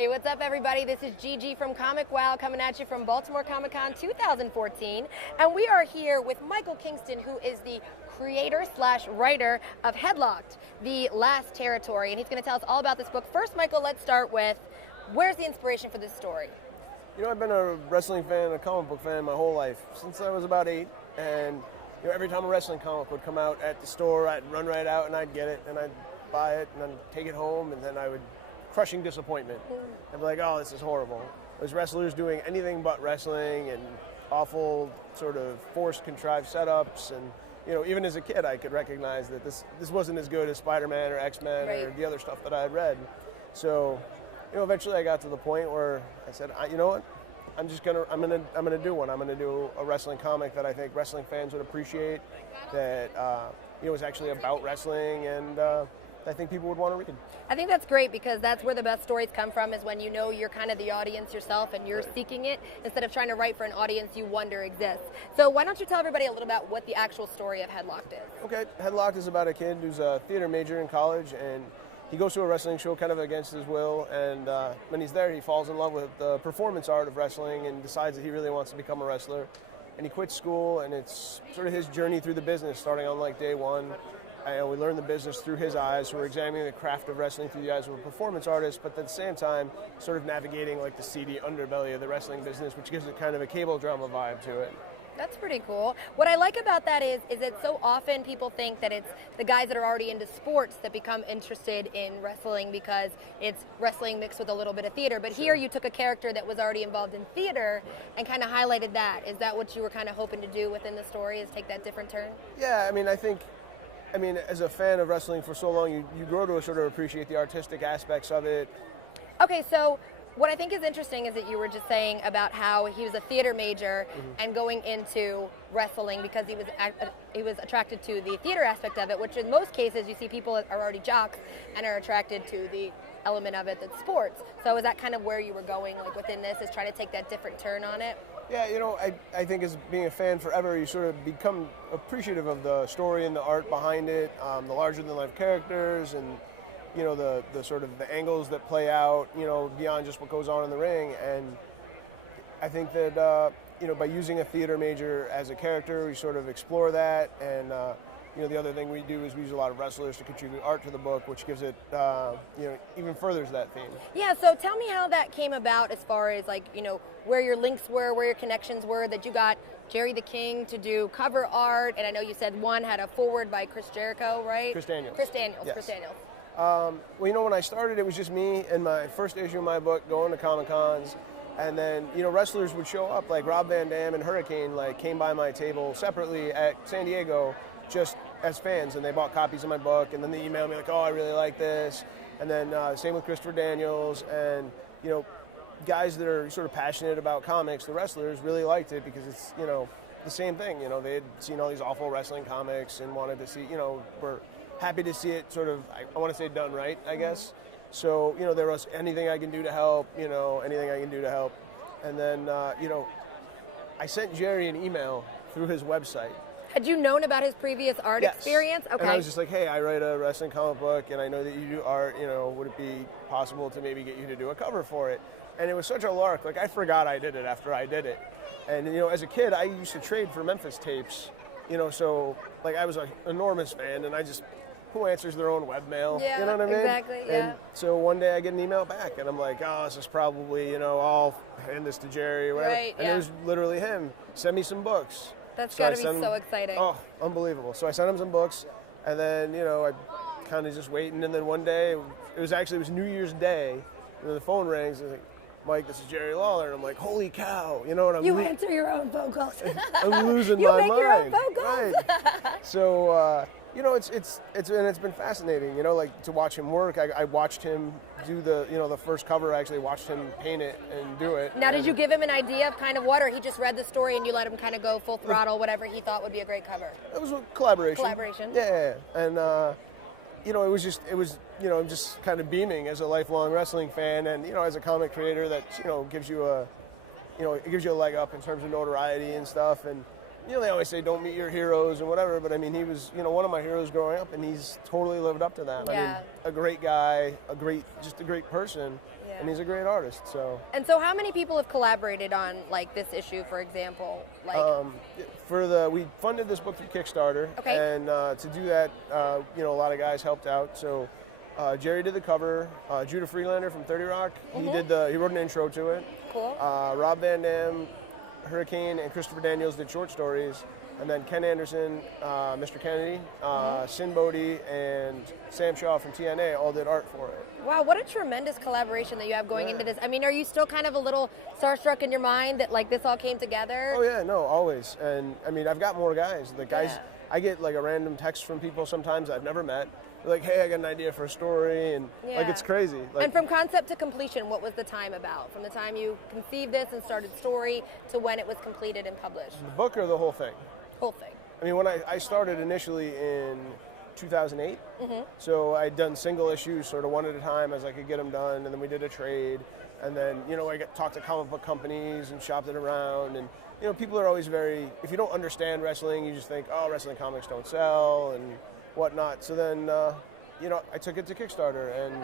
Hey, what's up, everybody? This is Gigi from ComicWow coming at you from Baltimore Comic Con 2014. And we are here with Michael Kingston, who is the creator/writer of Headlocked, The Last Territory. And he's going to tell us all about this book. First, Michael, let's start with, where's the inspiration for this story? You know, I've been a wrestling fan, a comic book fan my whole life, since I was about 8. And you know, every time a wrestling comic would come out at the store, I'd run right out and I'd get it, and I'd buy it, and then take it home, and then I would crushing disappointment. I'd be like, oh, this is horrible. There's wrestlers doing anything but wrestling and awful sort of forced, contrived setups. And, you know, even as a kid, I could recognize that this wasn't as good as Spider-Man or X-Men or the other stuff that I had read. So, you know, eventually I got to the point where I said, you know what? I'm gonna do one. I'm gonna do a wrestling comic that I think wrestling fans would appreciate, that you know, is actually about wrestling, and I think people would want to read. I think that's great, because that's where the best stories come from, is when you know you're kind of the audience yourself and you're seeking it, instead of trying to write for an audience you wonder exists. So why don't you tell everybody a little about what the actual story of Headlocked is? Okay, Headlocked is about a kid who's a theater major in college, and he goes to a wrestling show kind of against his will, and when he's there, he falls in love with the performance art of wrestling and decides that he really wants to become a wrestler. And he quits school, and it's sort of his journey through the business, starting on like day one. We learn the business through his eyes, so we're examining the craft of wrestling through the eyes of a performance artist, but at the same time, sort of navigating like the seedy underbelly of the wrestling business, which gives it kind of a cable drama vibe to it. That's pretty cool. What I like about that is that so often people think that it's the guys that are already into sports that become interested in wrestling, because it's wrestling mixed with a little bit of theater. But here you took a character that was already involved in theater and kind of highlighted that. Is that what you were kind of hoping to do within the story, is take that different turn? Yeah, I mean, as a fan of wrestling for so long, you grow to sort of appreciate the artistic aspects of it. Okay, so what I think is interesting is that you were just saying about how he was a theater major and going into wrestling because he was attracted to the theater aspect of it, which in most cases you see people are already jocks and are attracted to the element of it that's sports. So is that kind of where you were going, like within this, is trying to take that different turn on it? Yeah, you know, I think as being a fan forever, you sort of become appreciative of the story and the art behind it, the larger-than-life characters, and you know, the sort of the angles that play out, you know, beyond just what goes on in the ring. And I think that you know, by using a theater major as a character, we sort of explore that. And you know, the other thing we do is we use a lot of wrestlers to contribute art to the book, which gives it you know, even furthers that theme. Yeah, so tell me how that came about, as far as like, you know, where your links were, where your connections were, that you got Jerry the King to do cover art, and I know you said one had a foreword by Chris Jericho, right? Chris Daniels. Yes. Chris Daniels. Well, you know, when I started, it was just me and my first issue of my book going to Comic Cons, and then, you know, wrestlers would show up, like Rob Van Dam and Hurricane, like came by my table separately at San Diego just as fans, and they bought copies of my book, and then they emailed me like, oh, I really like this. And then same with Christopher Daniels, and, you know, guys that are sort of passionate about comics, the wrestlers really liked it, because it's, you know, the same thing. You know, they had seen all these awful wrestling comics and wanted to see, you know, were happy to see it sort of, I want to say, done right, I guess. So, you know, there was anything I can do to help, you know, anything I can do to help. And then, you know, I sent Jerry an email through his website. Had you known about his previous art experience? Okay. And I was just like, hey, I write a wrestling comic book, and I know that you do art, you know, would it be possible to maybe get you to do a cover for it? And it was such a lark. Like, I forgot I did it after I did it. And, you know, as a kid, I used to trade for Memphis tapes, you know, so, like, I was an enormous fan, and I just, who answers their own webmail? Yeah, you know what I mean? Exactly, yeah. And so one day I get an email back, and I'm like, oh, this is probably, you know, I'll hand this to Jerry or whatever. Right, and it was literally him. Send me some books. That's got to be so exciting. Oh, unbelievable. So I sent him some books, and then, you know, I kind of just waiting, and then one day, it was New Year's Day, and the phone rings, and it's like, Mike, this is Jerry Lawler, and I'm like, holy cow, you know what I'm You answer your own phone calls. I'm losing my mind. You make your own phone calls. Right. So, you know, it's been fascinating, you know, like, to watch him work. I watched him do the first cover. I actually watched him paint it and do it. Now, did you give him an idea of kind of what, or he just read the story and you let him kind of go full throttle, whatever he thought would be a great cover? It was a collaboration. Yeah, and you know, it was, you know, I'm just kind of beaming as a lifelong wrestling fan, and, you know, as a comic creator that, you know, gives you a leg up in terms of notoriety and stuff. And, you know, they always say don't meet your heroes and whatever, but I mean, he was, you know, one of my heroes growing up, and he's totally lived up to that. Yeah. I mean, a great guy, just a great person. Yeah. and he's a great artist. So. And so, how many people have collaborated on like this issue, for example? Like, we funded this book through Kickstarter, okay. And to do that, a lot of guys helped out. So Jerry did the cover. Judah Freelander from 30 Rock, he wrote an intro to it. Cool. Rob Van Dam, Hurricane, and Christopher Daniels did short stories. And then Ken Anderson, Mr. Kennedy, Sin Bodhi, and Sam Shaw from TNA all did art for it. Wow, what a tremendous collaboration that you have going into this. I mean, are you still kind of a little starstruck in your mind that like this all came together? Oh yeah, no, always. And I mean, I've got more guys. The guys, I get like a random text from people sometimes I've never met. They're like, hey, I got an idea for a story, and like it's crazy. Like, and from concept to completion, what was the time about? From the time you conceived this and started story to when it was completed and published? The book or the whole thing? Whole thing. I mean, when I started initially in 2008, so I'd done single issues sort of one at a time as I could get them done, and then we did a trade, and then, I talked to comic book companies and shopped it around, and, people are always if you don't understand wrestling, you just think, oh, wrestling comics don't sell and whatnot. So then, I took it to Kickstarter, and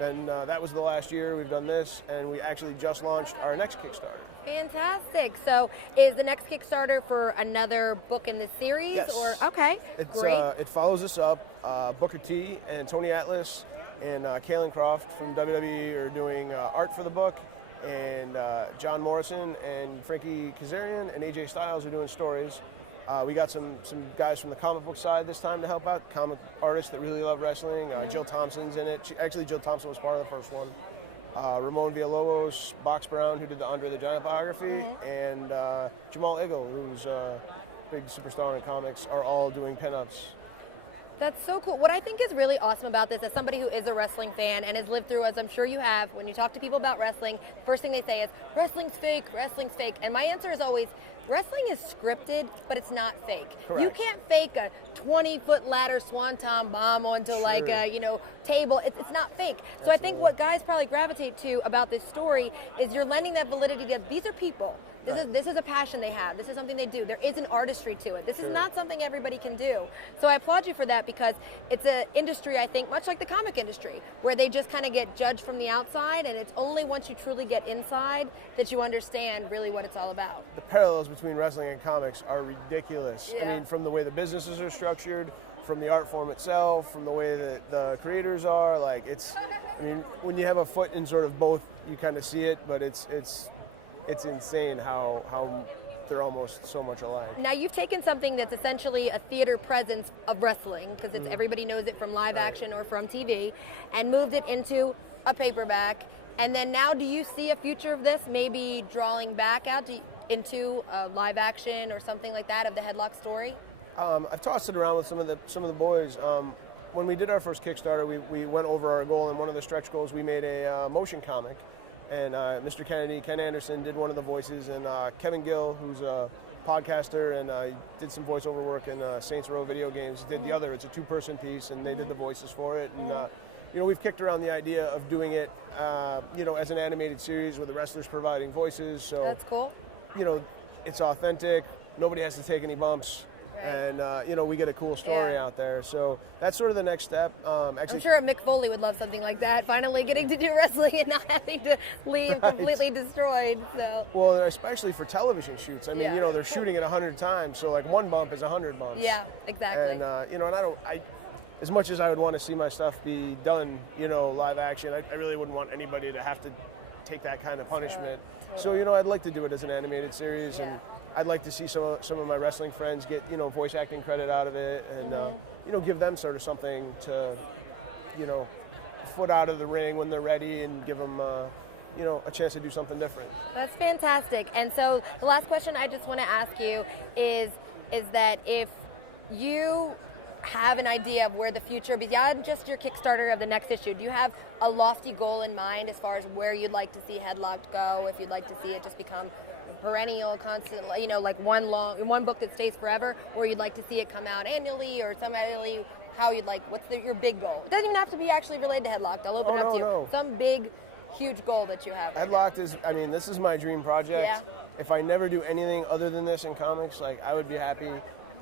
then that was the last year we've done this, and we actually just launched our next Kickstarter. Fantastic. So is the next Kickstarter for another book in this series? Yes. Or okay, great. It follows us up. Booker T and Tony Atlas and Kalen Croft from WWE are doing art for the book, and John Morrison and Frankie Kazarian and AJ Styles are doing stories. We got some guys from the comic book side this time to help out, comic artists that really love wrestling. Jill Thompson's in it. Jill Thompson was part of the first one. Ramon Villalobos, Box Brown, who did the Andre the Giant biography, and Jamal Eagle, who's a big superstar in comics, are all doing pinups. That's so cool. What I think is really awesome about this, as somebody who is a wrestling fan and has lived through, as I'm sure you have, when you talk to people about wrestling, first thing they say is, wrestling's fake, wrestling's fake. And my answer is always, wrestling is scripted, but it's not fake. Correct. You can't fake a 20-foot ladder swanton bomb onto like a, table. It's not fake. So I think what guys probably gravitate to about this story is you're lending that validity that these are people. This is a passion they have. This is something they do. There is an artistry to it. This is not something everybody can do. So I applaud you for that, because it's an industry, I think, much like the comic industry, where they just kind of get judged from the outside, and it's only once you truly get inside that you understand really what it's all about. The parallels between wrestling and comics are ridiculous. Yeah. I mean, from the way the businesses are structured, from the art form itself, from the way that the creators are, when you have a foot in sort of both, you kind of see it, but it's insane how they're almost so much alike. Now you've taken something that's essentially a theater presence of wrestling, because it's everybody knows it from live action or from TV, and moved it into a paperback. And then now, do you see a future of this maybe drawing back out into a live action or something like that of the Headlocked story? I've tossed it around with some of the boys. When we did our first Kickstarter, we went over our goal, and one of the stretch goals, we made a motion comic. And Mr. Kennedy, Ken Anderson, did one of the voices, and Kevin Gill, who's a podcaster and did some voiceover work in Saints Row video games, did the other. It's a two-person piece, and they did the voices for it. And we've kicked around the idea of doing it, as an animated series with the wrestlers providing voices. So that's cool. It's authentic. Nobody has to take any bumps. And, we get a cool story out there. So that's sort of the next step. I'm sure Mick Foley would love something like that, finally getting to do wrestling and not having to leave completely destroyed. So. Well, especially for television shoots. I mean, they're shooting it 100 times, so like one bump is 100 bumps. Yeah, exactly. And, and as much as I would want to see my stuff be done, live action, I really wouldn't want anybody to have to take that kind of punishment. Totally. So, I'd like to do it as an animated series, and I'd like to see some of my wrestling friends get, voice acting credit out of it, and, give them sort of something to, foot out of the ring when they're ready, and give them, a chance to do something different. That's fantastic. And so the last question I just want to ask you is that if you have an idea of where the future, beyond just your Kickstarter of the next issue, do you have a lofty goal in mind as far as where you'd like to see Headlocked go, if you'd like to see it just become perennial, constant, like one book that stays forever, or you'd like to see it come out annually or semi-annually, how you'd like, what's your big goal? It doesn't even have to be actually related to Headlocked. I'll open it up to you. No. Some big, huge goal that you have. Headlocked is, this is my dream project. Yeah. If I never do anything other than this in comics, I would be happy.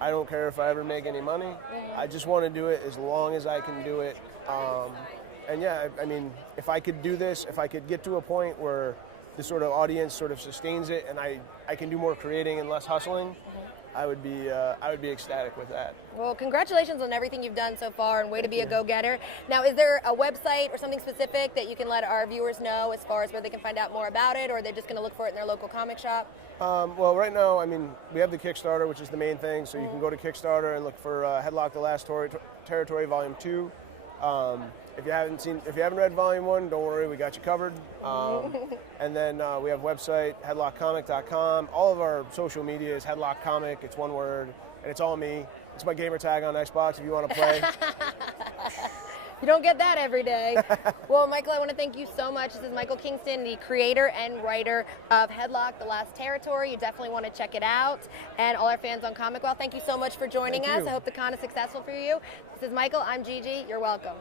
I don't care if I ever make any money. I just want to do it as long as I can do it. yeah, I mean, if I could do this, if I could get to a point where the sort of audience sort of sustains it, and I can do more creating and less hustling, I would be ecstatic with that. Well, congratulations on everything you've done so far, and way to be a go-getter. Now, is there a website or something specific that you can let our viewers know as far as where they can find out more about it, or they're just going to look for it in their local comic shop? Well, right now, I mean, we have the Kickstarter, which is the main thing, so you can go to Kickstarter and look for Headlocked: The Last Territory Volume 2. If you haven't read Volume 1, don't worry, we got you covered. And then we have a website, headlockedcomic.com. All of our social media is Headlocked Comic. It's one word, and it's all me. It's my gamer tag on Xbox if you want to play. You don't get that every day. Well, Michael, I want to thank you so much. This is Michael Kingston, the creator and writer of Headlocked: The Last Territory. You definitely want to check it out. And all our fans on ComicWow, thank you so much for joining us. I hope the con is successful for you. This is Michael. I'm Gigi. You're welcome.